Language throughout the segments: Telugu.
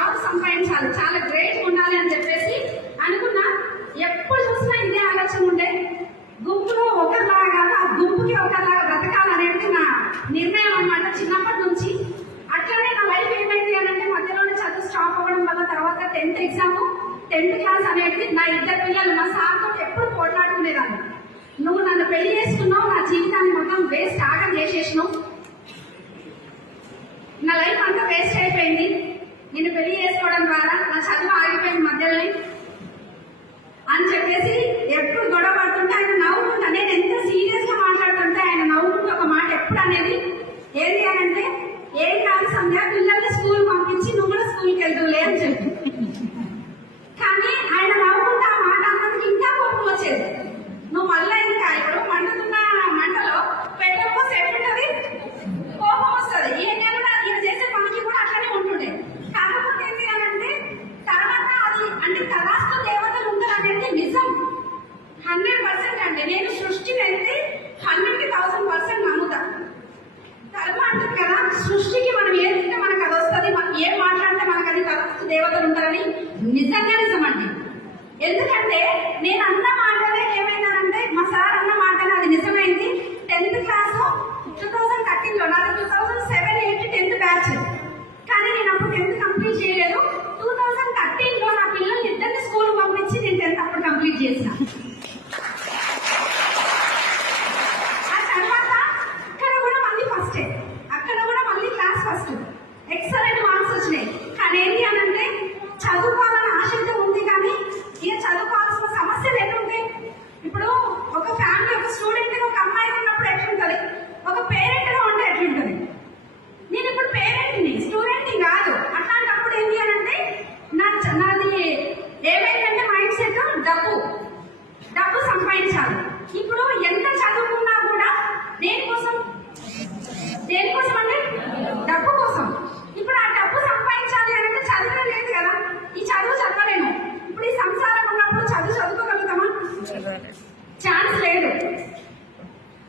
జాబ్ సంపాదించాలి, చాలా గ్రేట్ ఉండాలి అని చెప్పేసి అనుకున్నా. ఎప్పుడు చూసినా ఇదే ఆలోచన ఉండే, గుంపులో ఒకరిలాగా ఆ గుంపుకి ఒకరిలాగా బ్రతకాలనేది నా నిర్ణయం అన్నమాట చిన్నప్పటి నుంచి. అట్లనే నా లైఫ్ ఏమైంది అని అంటే మధ్యలోనే చదువు స్టాప్ అవ్వడం వల్ల తర్వాత 10th ఎగ్జామ్ 10th క్లాస్ అనేది నా ఇద్దరు పిల్లలు మా సార్తో ఎప్పుడు పోట్లాడుకునేదాన్ని. నువ్వు నన్ను పెళ్లి చేసుకున్నావు, నా జీవితాన్ని మొత్తం వేస్ట్ ఆగం చేసేసినావు, నా లైఫ్ అంతా వేస్ట్ అయిపోయింది, నిన్ను పెళ్లి చేసుకోవడం ద్వారా నా చదువు ఆగిపోయింది మధ్యలోనే అని చెప్పేసి ఎప్పుడు గొడవ పడుతుంటే ఆయన నవ్వుకుంటా. నేను ఎంత సీరియస్ గా మాట్లాడుతుంటే ఆయన నవ్వుకుంటూ ఒక మాట ఎప్పుడు అనేది ఏంటి అని అంటే, ఏం కాదు సంధ్య, పిల్లల్ని స్కూల్ పంపించి నువ్వు కూడా స్కూల్కి వెళ్తులే అని చెప్పి. కానీ ఆయన నవ్వుకుంటూ ఆ మాట అన్నందుకు ఇంకా కోపం వచ్చేది. నువ్వు మళ్ళీ ఇంకా ఇప్పుడు మండుతున్న మంటలో పెట్టకపో సెట్ ఉంటుంది, కోపం వస్తుంది. ఈయన చేసే పనికి కూడా అట్లనే ఉంటుండే. కాకపోతే ఏంటి అని అంటే తర్వాత అది అంటే తదాస్తు దేవతలు ఉంటారు అనేది నిజం 100% అండి. నేను సృష్టిని అయితే 100కి 1000% నమ్ముతా. కర్మ అంటుంది కదా, సృష్టికి మనం ఏదిస్తే మనకు అది వస్తుంది, మనం ఏం మాట్లాడితే మనకు అది తదాస్తు దేవతలు ఉంటారని నిజంగా నిజమండి. ఎందుకంటే నేను అన్న మాటనే ఏమైందనంటే మా సార్ అన్న మాటనే అది నిజమైంది. 10th క్లాస్ 2013లో నాది 2007-8 10th బ్యాచ్. కానీ నేను అప్పుడు 10th కంప్లీట్ చేయలేదు. 2013లో నా పిల్లల్ని ఇద్దరిని స్కూల్ పంపించి నేను 10th అప్పుడు కంప్లీట్ చేసిన. ఆ తర్వాత అక్కడ కూడా మళ్ళీ ఫస్టే, అక్కడ కూడా మళ్ళీ క్లాస్ ఫస్ట్, ఎక్సలెంట్ మార్క్స్ వచ్చినాయి. కానీ ఏంటి అని అంటే చదువుకోవాలని ఆసక్తి ఉంది, కానీ ఇక చదువుకోవాల్సిన సమస్యలు ఎట్లుంటాయి. ఇప్పుడు ఒక ఫ్యామిలీ, ఒక స్టూడెంట్ ఒక అమ్మాయి ఉన్నప్పుడు ఎట్లుంటది, ఒక పేరెంట్ గా ఉంటే ఎట్లుంటది. నేను ఇప్పుడు పేరెంట్ని, స్టూడెంట్ని కాదు. అట్లాంటప్పుడు ఏంటి అని అంటే నాది ఏమైందంటే మైండ్ సెట్ డబ్బు సంపాదించాలి. ఇప్పుడు ఎంత చదువుకున్నా కూడా దేనికోసం అంటే డబ్బు కోసం. ఇప్పుడు ఆ డబ్బు సంపాదించాలి అంటే చదువు లేదు కదా, ఈ చదువు చదవలేము. ఇప్పుడు ఈ సంసారం ఉన్నప్పుడు చదువుకోగలుగుతామా? ఛాన్స్ లేదు.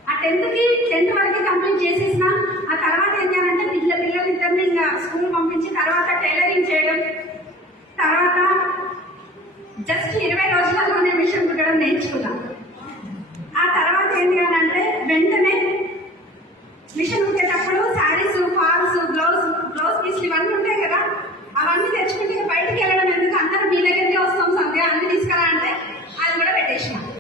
ఆ 10th వరకు కంప్లీట్ చేసేసిన. ఆ తర్వాత ఏం చేయాలంటే పిల్లలిద్దరిని ఇంకా స్కూల్ పంపించి తర్వాత టైలరింగ్ చేయడం, తర్వాత జస్ట్ 20 రోజులలోనే మిషన్ కుట్టడం నేర్చుకున్నా. ఆ తర్వాత ఏం చేయాలంటే వెంటనే మిషన్ కుట్టేటప్పుడు శారీస్, ఫాల్స్, బ్లౌజ్ పీస్లు ఇవన్నీ ఉంటాయి కదా, అవన్నీ తెచ్చుకుంటే బయటికి వెళ్ళడం ఎందుకు, అందరూ మీ దగ్గరికి వస్తాం సంధ్య అన్ని తీసుకురా అంటే అది కూడా పెట్టేసిన.